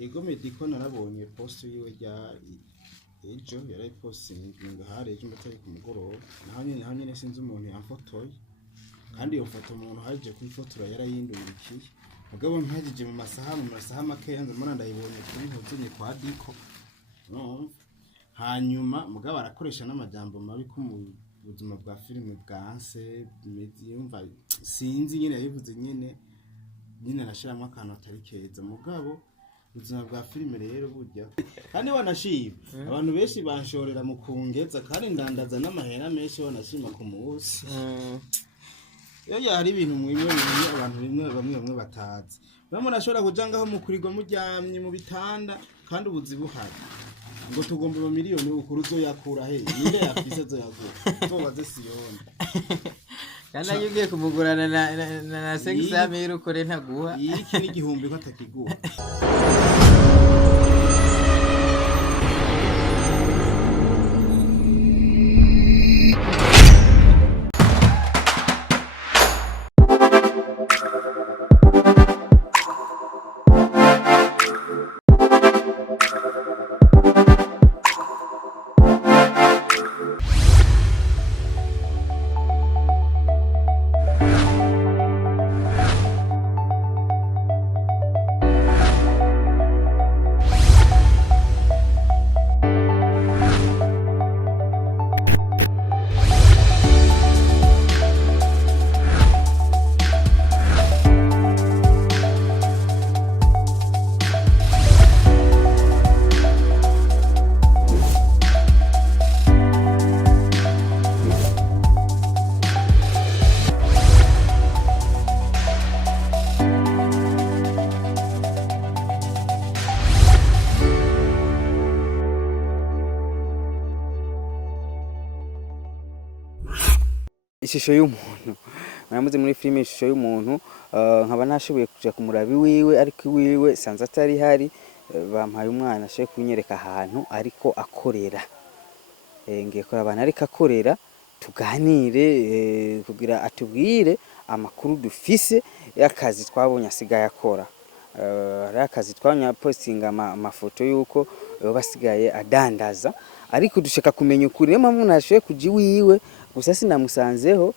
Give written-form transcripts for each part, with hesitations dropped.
Ego mediko narabonye post yiwe rya ejo yarayipostinga hari ejo mbatari ku mugoroba naho nyene sinzi umuntu yamfotoye kandi iyo foto umuntu haje kwifotora yarayindurikiye mugabo mpagije mu masaha make yanze mbona ndayibonye kuri hotinye kwa diko no hanyuma mugabo arakoresha n'amajambo mabi ko mu buzima bwa filime bwanse yumva sinzi nyene yabivuze nyene nashiramo akantu atari keza mugabo ubuzima bwa filime rero burya kandi wanashima abantu benshi banshorera mu kungeza kandi ndandaza n'amahera menshi wanashima ku munsi iyo hari ibintu mwimwe abantu bamwe batazi bamwe nashobora kuja ngaho mukurirwa muryamye mu bitanda kandi ubuzi buhari ngo tugomba miliyoni ukuru zoyakura he ninde yafise zoyakura tobaze siyone Kana yugiye kumugurana na 600 ukore ntaguha iki n'igihumbi ko atakiguha Ishusho y'umuntu muramuze muri filime Ishusho y'umuntu nkaba nashoboye kuja kumurabi wiwe ariko wiwe sanza atari hari bampaye umwana ashe kunyereka ahantu ariko akorera ngiye kora abantu ariko akorera tuganire kugira atubwire amakuru dufise y'akazi twabonye asigaye akora ari akazi twanya postinga amafoto yuko basigaye adandaza ariko dushaka kumenya ukuri mpamvu nashoye kuji wiwe gusa sinamusanzeho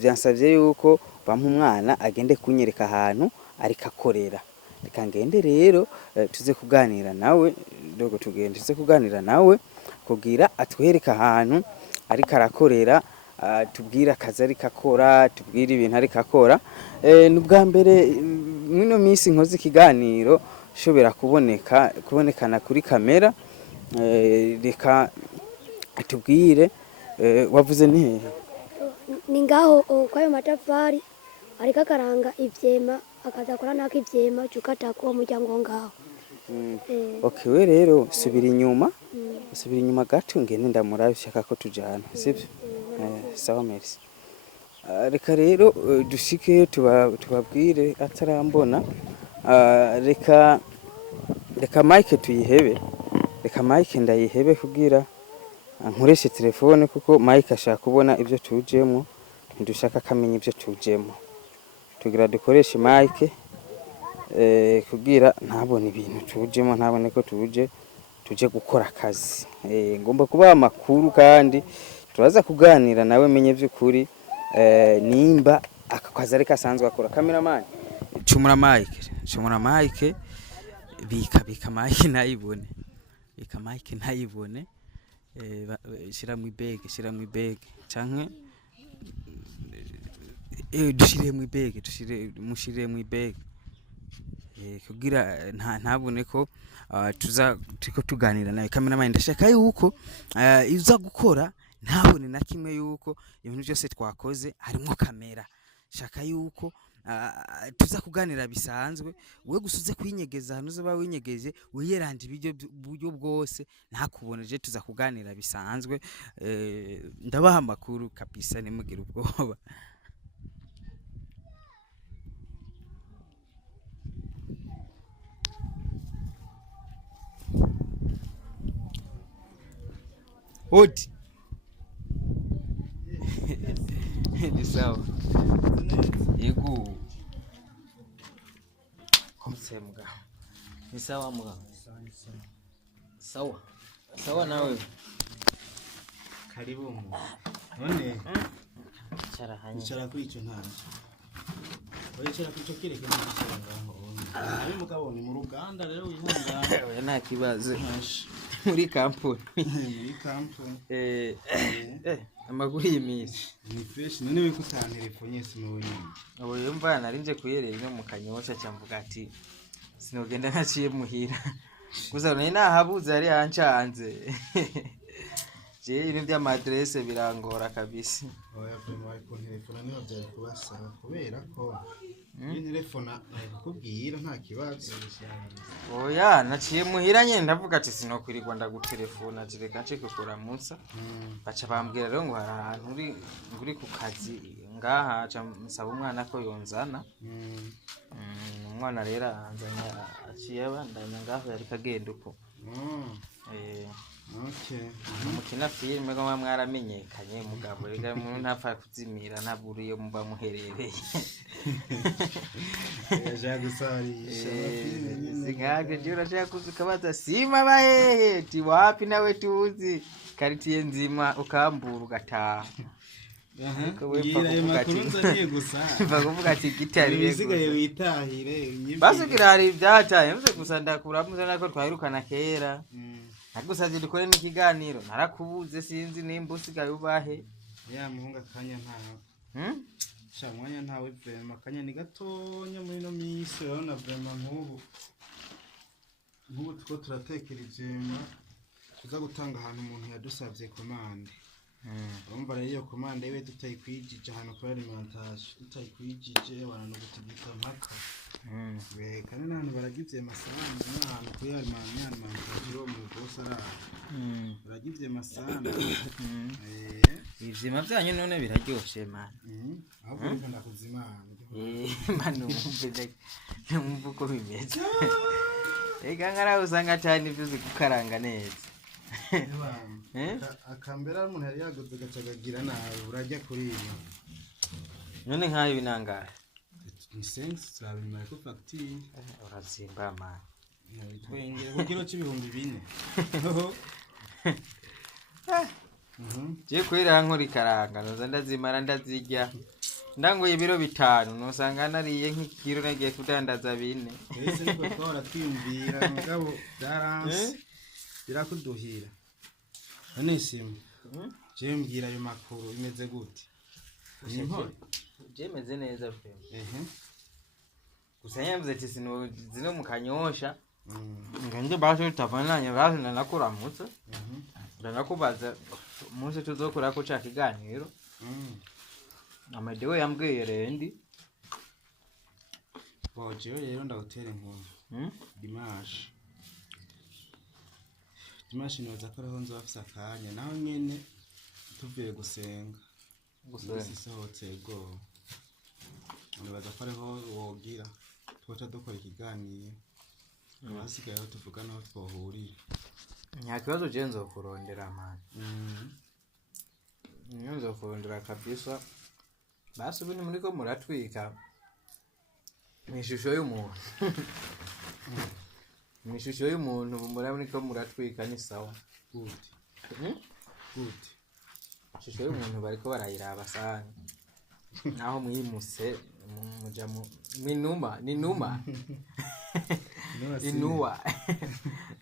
byansavye yuko bampa umwana agende kunyereka ahantu ariko akorera reka ngende rero tuze kuganira nawe dogo tugende tuze kuganira nawe kugira atwereka ahantu ariko arakorera tubwira akazi ariko akora tubwira ibintu ariko akora n'ubwa mbere mwino minsi nkoze ikiganiro shobora kubonekana kuri kamera reka atubwire wavuze ni ngaho kwayo matafari ariko akaranga ivyema akazakora nako ivyema cukata ko muryango ngaho okay we rero subira inyuma gato ngene ndamurabishaka ko tujana sivyo sawa merci reka rero dushike tubabwire atarambona reka Mike tuyihebe reka Mike ndayihebe kugira nkoreshe telefone kuko Mike ashaka kubona ibyo tujemo ntidushaka kamenya ibyo tujemo tugira dukoreshe Mike kugira ntabone ibintu tujemo ntabone ko tuje gukora akazi ngomba kuba amakuru kandi turaza kuganira nawe menye by'ukuri nimba akakazi ariko asanzwe akora cameraman cumura Mike bika Mike nayibone shira mu bag canke dushire mu bag kugira ntabone ko turiko tuganira nawe cameraman ndashaka yuko iza gukora ntabone na kimwe yuko ibintu byose twakoze harimo kamera shaka yuko tuza kuganira bisanzwe we gusuze kwinyegeza hano zo bawinyegeje wiyeranje ibyo buryo bwose ntakuboneje tuza kuganira bisanzwe ndabaha makuru kabisa nimugira ubwoba Odi ni sawa yego komsemga Ni sawa mugabo. Sawa nawe. Karibu mu. None Cara hanya. icara kuri ico ntanje. Wicara kuri ico kireke n'icara ngaho. Ari mugabo ni mu ruganda rero wihangana. Oya nta kibazo. Muri kampuni. Muri kampuni. Amakuru y'imisi. Ni fresh none we kutantelefone sinubonye. Abo yumva narinje kuyerera ino mu Kanyosha cyamvuga ati sinogenda ntaciye muhira. Gusa none nahabuze ari hancanze. Je ibintu by'amadresse birangora kabisa. Oya primo ariko telefone niho byari kubasaba kubera ko iyi telefone nakubwira nta kibazo. Oya naciye muhira nyene ndavuga ati sinokwirirwa ndagutelefona reka nce kukuramutsa. Baca bambwira rero ngo hari ahantu uri ku kazi ngaha aca nsaba umwana ko yonzana. Umwana rero anzanya aciye abandanya ngaho yari kagenda uko. Okay. Mukina filime ko mwaramenyekanye mugabo rega umuntu ntapfa kuzimira ntaburiye muba muherereye. Yaje gusarisha Singaje jura shaka kuzukabaza sima bahehe ti wapi nawe tuzi karitiye nzima ukambura ugataha. Ngira makunza niye gusa. Bakuvuga ati gitari rego. Asigaye witahire. Basugira hari byataye mvuze gusa ndakuramuze nako twahirukana kera. Nagusaje dukore n'ikiganiro narakubuze sinzi nimba usigaye ubahe. Ya muhunga kanya ntawe. Sha mwanya ntawe vrema kanya ni gatonya muri no misi urabona vrema nk'ubu two turatekera ivyema tuza gutanga ahantu umuntu yadusavye komande. Urumva rero iyo komande yewe tutayikwijije ahantu kuri alimentation tutayikwijije abantu gutigita mpaka. Kandi n'ahantu baragize masana n'ahantu kuri alimentation mu bosara. Baragize masana. Ivyima byanyu none biraryoshe man. Ahubwo ndakunda kuzimana. Manu umve numva uko bimeze. Ega ngara usanga cyane ibyo gukaranga neza. Akambera umuntu yari yaguze gacagagira nawe urajya kuri iyo. None nkayo binangara. Ni sense turabimara ko facture. Urazimba man. Twengere ku kilo c'ibihumbi 4. Je kwera nkora ikaranga noza ndazimara ndazirya. Ndangoye ibiro 5 nosanga nariye nk'ikiro nagiye kudandaza 4. Ese niko twara twiyumvira mugabo daranse birakuduhira. Anishimwe. Je mbwira ayo makuru imeze gute? Je meze neza pe. Gusa yamze ati zino mu Kanyosha. Nganje baje tavananye baje nakuramutse. Ndanakubaza umunsi tuzokora ko ca kiganiro. Amadewe yambwiye rendi. Boje rero ndagutera inkuru. Dimashi noza ko ariho nzafisa akanya naho nyene tuvuye gusenga. Gusohotse go. Nibaza ko ariho wogira twaca dukora ikiganiro. Asigaye tuvuga naho twohuriye. Nta kibazo je nzokurondera man. Nzokurondera kabisa. Basi bini muriko muratwika. Ishusho y'umuntu. Ishusho y'umuntu muraboniko muratwika ni sawa. Good. Ishusho y'umuntu bariko barayiraba sana. Naho mwimuse muja mu minuma ninuma. Inuwa.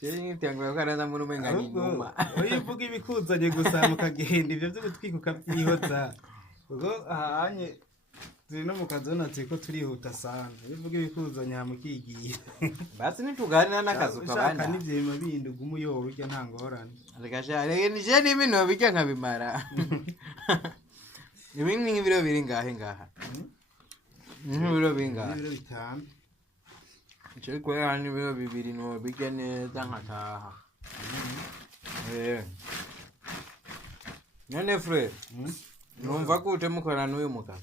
Chere ngitangwa karaza muri umenga ninuma. Uyivuga ibikuzanye gusa mukagenda ivyo byo gutwika ukavyihoza. Ubwo ahanye turi no mukazona tsiko turihuta sana. Uyivuga ibikuzanye hamukigiye. Basi nituganira nakazu kabana. Ushaka n'ivyema bindi ugumuyobo bijya nta ngorane. Rega ni je ni ibintu bijya nkabimara. Ibintu nk'ibiro biri ngaha. Ibiro bingahe? Ibiro 5. Cyo kwera ni ibiro 2 no bijya neza nkataha. None frere. Numva ko utemukora n'uyu mugabo.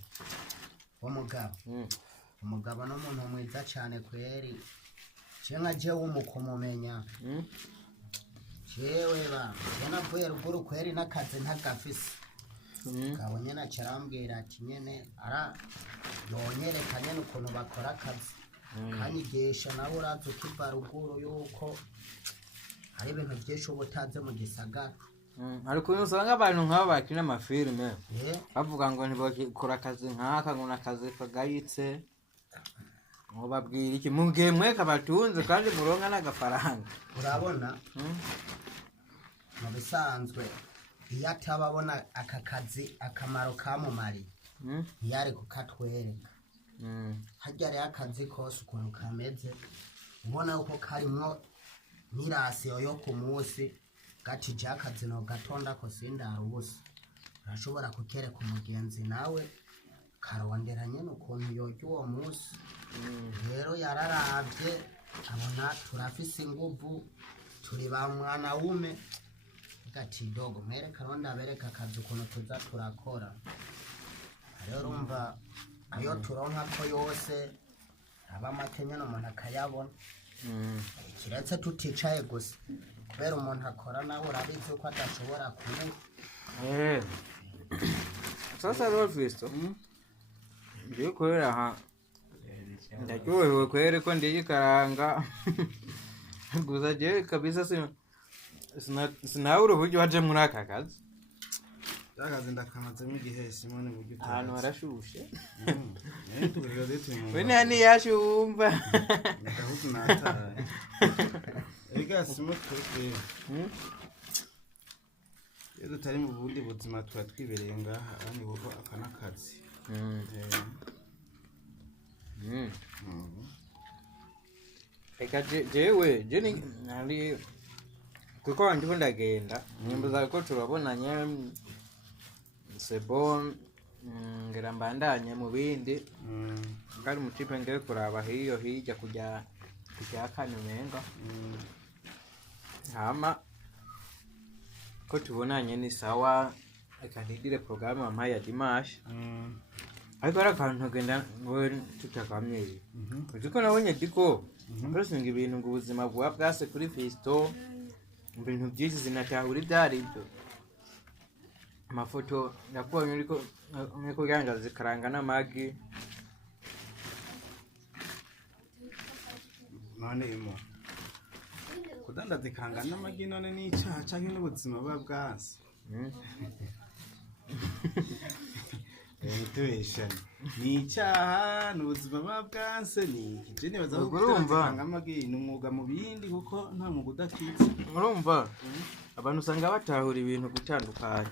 Umugabo n'umuntu mwiza cyane kweri. Cenga je w'umukomomenya. Jewe ba, yana vuye ruguru kweri nakaze ntagafise. Kabonye na carambwira ati nyene ara yonyerekanye n'ukuntu bakora akazi. kanyigisha nawe uraza ukiva ruguru yuko hari ibintu byinshi uba utazi mu gisagara. hari ukuntu usanga abantu nk'abo bakina amafilime bavuga ngo ntibakora akazi nk'aka ngo ni akazi kagayitse, ngo babwira iki mu gihe mwe kabatunze kandi muronka n'agafaranga. Urabona mu bisanzwe iyo atababona aka kazi akamaro kamumariye ntiyari kukatwereka. Harya rero akazi kose ukuntu kameze ubona yuko karimwo n'irasiyo yo ku munsi gati jakazi no gatonda ko sindara ubusa, urashobora kukereka umugenzi nawe karondera nyene ukuntu yorya uwo munsi. Rero yararavye abona turafise inguvu turi ba mwana wume gati dogo mwereka ronda bereka akazi ukuntu tuza turakora. Rero urumva ayo turonka ko yose aba makenya n'umuntu akayabona. Kiretse tuticaye gusa kubera umuntu akora nawe urabizi ko adashobora kubura. Sasa rero Kristo ngiye kubera aha ndacyohewe kwere ko ndi Ikaranga gusa je kabisa sinabura uburyo waje muri aka kazi. Akazi ndakamazemo igihe simone buryo ahantu harashushe we nani yashumva ndahuzu nataye ega simo twese iyo tutari mu bundi buzima twa twibereye ngaha ani woho akanakazi. Eka jewe je nari kuko ndiko ndagenda nyimbuza ko turabonanye sebo ngira mbandanye mu bindi ngari mu tipe ngere kuraba hiyo hijya kujya Kanyumenga. Hama ko tubonanye ni sawa akanidire programme amaye ya Dimash. Ariko arakantu genda ngo tutakamye. Kuko nabonye diko person ibintu ngo ubuzima bwa bwase kuri Fisto ibintu byinshi zinatahura ibyari byo. Amafoto yakubonye niko yanga zikaranga n'amagi. None imo kudandaza ikaranga n'amagi none ni icyaha cyangwa n'ubuzima bwa bwase. Ni icyaha n'ubuzima bwa bwase ni ikijene baza kudandaza amagi n'umwuga mu bindi kuko nta mwuga udakitse. Urumva abantu usanga batahura ibintu gutandukanye.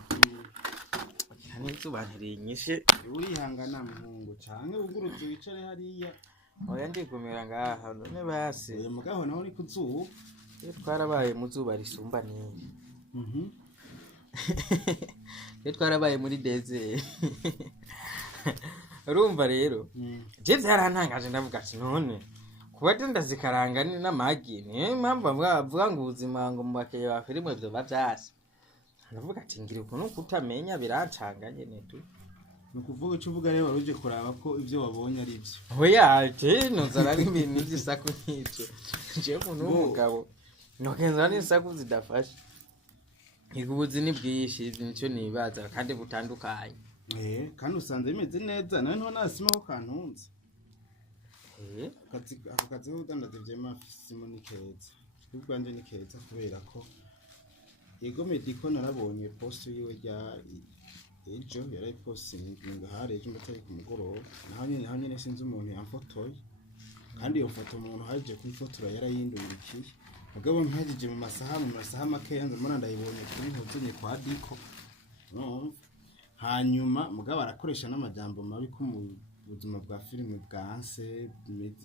Cyane nsobaniriye inyishe urihangana muhungu cyane uguruze wicare hariya. Oya ndikumira ngaha none base mugaho naho ni kuzuba twarabaye mu zuba risumba nini. Twarabaye muri desert. Urumva rero je byarantangaje ndavuga ati none kuba ndazikaranga n'amagi ni mpamvu bavuga ngo ubuzima ngo mu bakeye ba filime byo bavyase. Ndavuga ati ngira ukuntu kutamenya birancanganye netu. Nukuvuga icyo uvuga rero waruje kuraba ko ibyo wabonye ari byo. Oya je nozara ibintu by'isaku n'icyo. Je umuntu w'umugabo nokenza n'isaku zidafashe. Igubuzi ni bwishi nicyo nibaza kandi butandukanye. Kandi usanze bimeze neza nawe nto nasima ko kantunze. Akazi ko udandaza ivyema simo ni keza. Ubwanje ni keza kubera ko yego mediko narabonye post yiwe rya ejo yari postinga hari ejo mbatari ku mugoroba naho nyene sinzi umuntu yamfotoye kandi iyo foto umuntu haje kwifotora yarayindurikiye mugabo mpagije mu masaha make yanze mbona ndayibonye kuri ntuzenye kwa diko hanyuma mugabo arakoresha n'amajambo mabi ko mu buzima bwa filime bwanse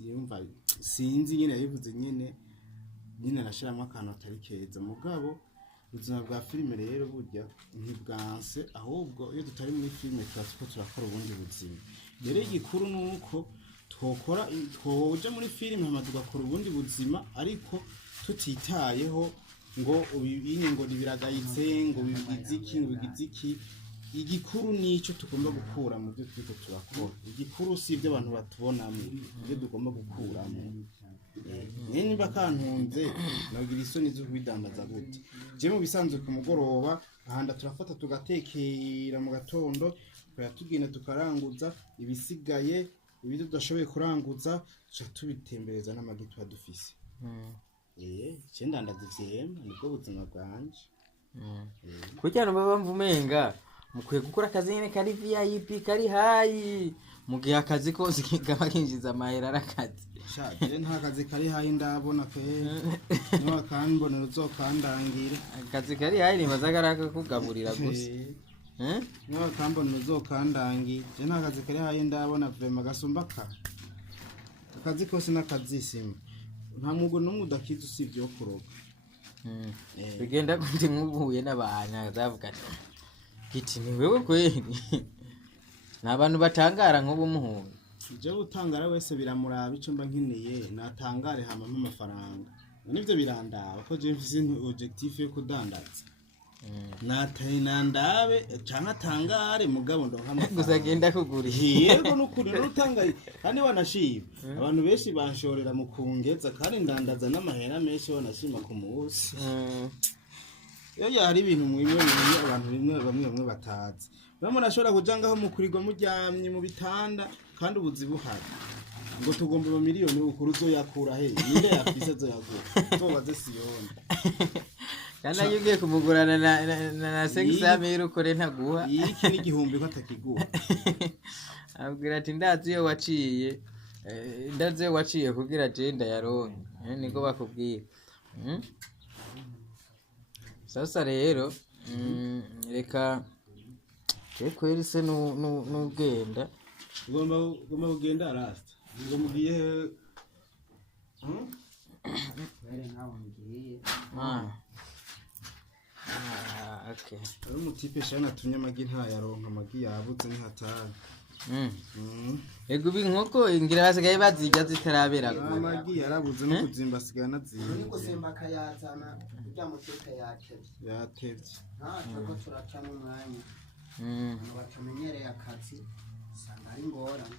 yumva sinzi nyene yabivuze nyene nashiramwe akantu atari keza mugabo ubuzima bwa filime rero burya ntibwanse ahubwo iyo tutari muri filime twasiko turakora ubundi buzima. Rero igikuru nuko twoja muri filime hama tugakora ubundi buzima ariko tutitayeho ngo ubibinye ngo nibiragayitse ngo bigiziki. Igikuru nico tugomba gukura mu byo twiko turakora. Igikuru si ibyo abantu batubonamo ibyo tugomba gukuramo. Niba kantunze nagira isoni zo kubidandaza gute. Je mu bisanzwe ku mugoroba ahanda turafata tugatekera mu gatondo tukayatugenda tukaranguza ibisigaye ibyo tudashoboye kuranguza tuca tubitembereza n'amagi tuba dufise je ndandaza ivyema nibwo buzima bwanje kugira ngo bamva umenga mukwiye gukora akazi nyene kari VIP kari hayi mu gihe akazi kose kaba kinjiza amahera arakazi shaje nta kazi kari hayi ndabona pe niba kanbonera uzokandangira akazi kari hayi nibaza garaka kugaburira gusa niba kanbonera uzokandangira je nta kazi kari hayi ndabona vrema gasumba akazi kose n'akazi sima nta mwuga n'umwe udakiza usibye wo kuroga bigenda kuti mubuye n'abantu azavuga ati giti ni wewe kweli n'abantu batangara nk'ubu muhunga je utangara wese biramuraba ico mba nkineye natangare hama amafaranga nivyo birandaba ko je mfise objectif yo kudandaza nandabe canke atangare mugabo ndonka amafaranga gusa genda kugura yego nukuri n'utangaye kandi wanashima abantu benshi banshorera mu kungeza kandi ndandaza n'amahera menshi wanashima ku munsi iyo hari ibintu mwimwe abantu bamwe batazi bamwe nashobora kuja ngaho mukurirwa muryamye mu bitanda kandi ubuzi buhari ngo tugomba miliyoni ukuru uzoyakura he ninde yafise azoyagura uzobaze siyoni kandi iyo ugiye kumugurana na 500 ukore ntaguha iki n'igihumbi ko atakiguha abwira ati ndazi iyo waciye kugira agenda yaronke niko bakubwira sasa rero reka kweri se n'ugenda ugomba kugenda last ngo mugiye okay ari umutipe shana atumye amagi ntayaronka amagi yabuze ni hatari ego binkoko ingira basigaye bazijya zitarabera amagi yarabuze no kuzimba asigaye anazimba ni gusimba akayazana ujya mu kipe yatevye ko turaca mu mwanya abantu batamenyereye akazi usanga ari ngorane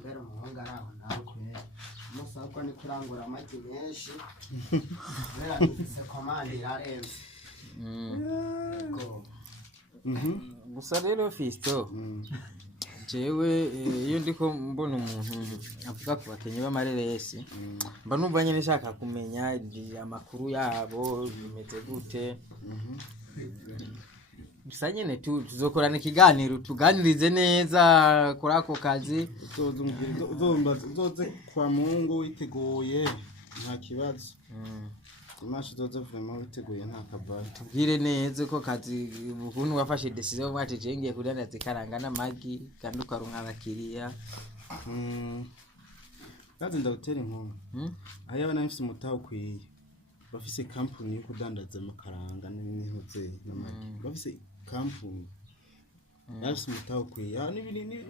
mbere umuhungu ari aho nawe kubera umusabwa ni kurangura amagi menshi kubera nifise komande irarenze gusa rero Fisto jewe iyo ndiko mbona umuntu avuga ku bakenye b'amareresi mba numva nyene nshaka kumenya amakuru yabo bimeze gute gusa nyene tuzokorana ikiganiro tuganirize neza kuri ako kazi uzoze kwa Mungu witeguye nta kibazo imashi uzoze vraiment witeguye nta kabaye tubwire neza ko kazi ukuntu wafashe decision wati jengiye kudandaza ikaranga n'amagi kandi ukaronka abakiriya kazi ndagutera inkuru aho abana bafise umutaho ukwiye bafise company yo kudandaza amakaranga n'intuze n'amagi bafise company bafise umutaho ukwiye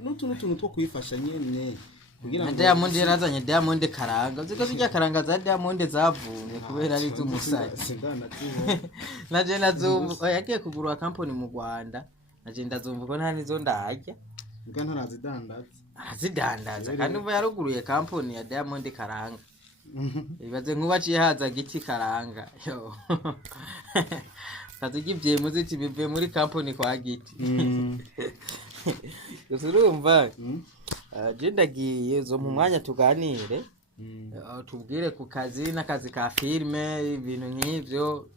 n'utuntu two kwifasha nyene na Diamond yarazanye Diamond karanga ziko zijya karanga za Diamond zavunye kubera ari z'umusayi naje nazumva yagiye kugura company mu Rwanda naje ndazumva ko nta nizo ndajya nga arazidandaza kandi uva yaruguruye company ya Diamond karanga ibaze nkubaciye haza giti karanga yo kazi givye muziti bive muri company kwa giti urumva je ndagiye zo mu mwanya tuganire tubwire ku kazi n'akazi ka filme ibintu nk'ivyo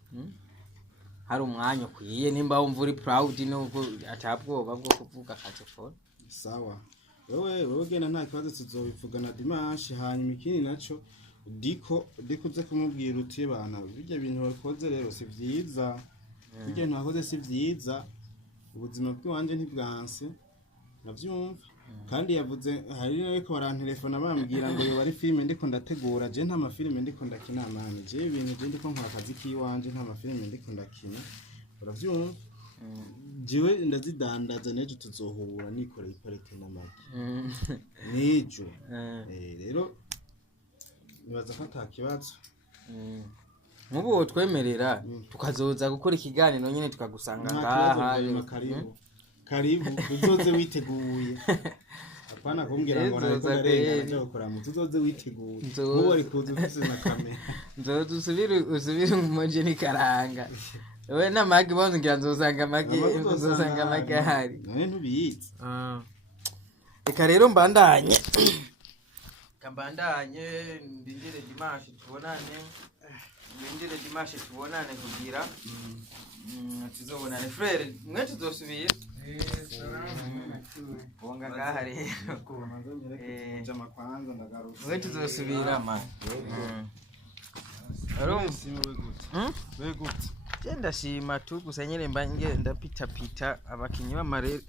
hari umwanya ukwiye nimba wumva uri proud nuko atabwoba bwo kuvuga akazi phone sawa wewe gena nta kibazo tuzobivugana dimanche hanyuma ikindi naco dikuze kumubwira uti bana bijya bintu bakoze rero si vyiza bijya ntakoze si vyiza ubuzima bw'iwanje ntibwanse navyumva kandi yavuze hari ariko barantelefona bambwira ngo yo bari filme ndiko ndategura je nta mafilme ndiko ndakina mani je ibintu je ndiko nkora akazi kiwanje nta mafilme ndiko ndakina uravyumva jewe ndazidandaza nejo tuzohura nikora iparete n'amagi nejo rero nibaza ko atakibazo mubo twemerera tukazoza gukora ikiganiro nyene tukagusanga ngaha karibu uzoze witeguye apana kumbwira ngo nariko ndarenga nje gukora mu tuzoze witeguye mubo ari kuza ufise na kamera nzoza usubire umoje ni karanga we n'amagi bongira nzosanga amagi ahari. none ntubizi. Reka rero mbandanye ndindire dimanche tubonane kugira tuzobonane frere mwe tuzosubira bonga ngaha rero jama kwanza ndagaruka. mwe tuzosubira ma we gute ndashima tu gusa nyine mbange ndapita abakinyi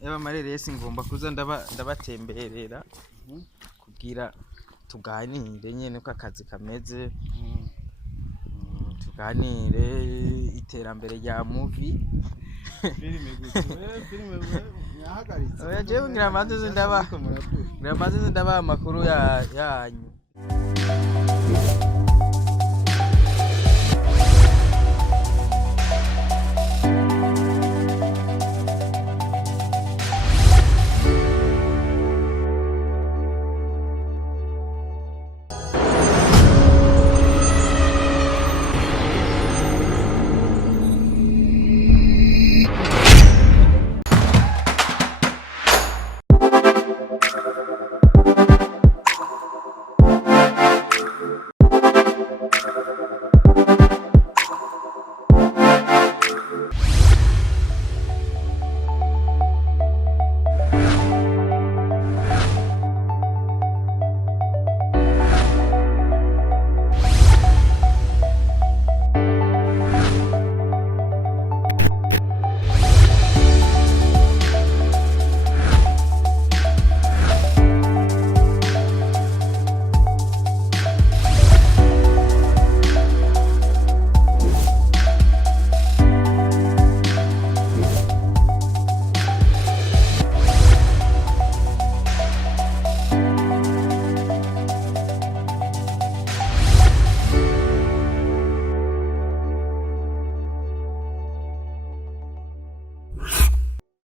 b'amareresi ngomba kuza ndabatemberera kugira tuganire nyene ko akazi kameze, tuganire iterambere rya movie. filime gute filime nyahagaritse. Oya jewe ngira amaze ndaba amakuru yanyu.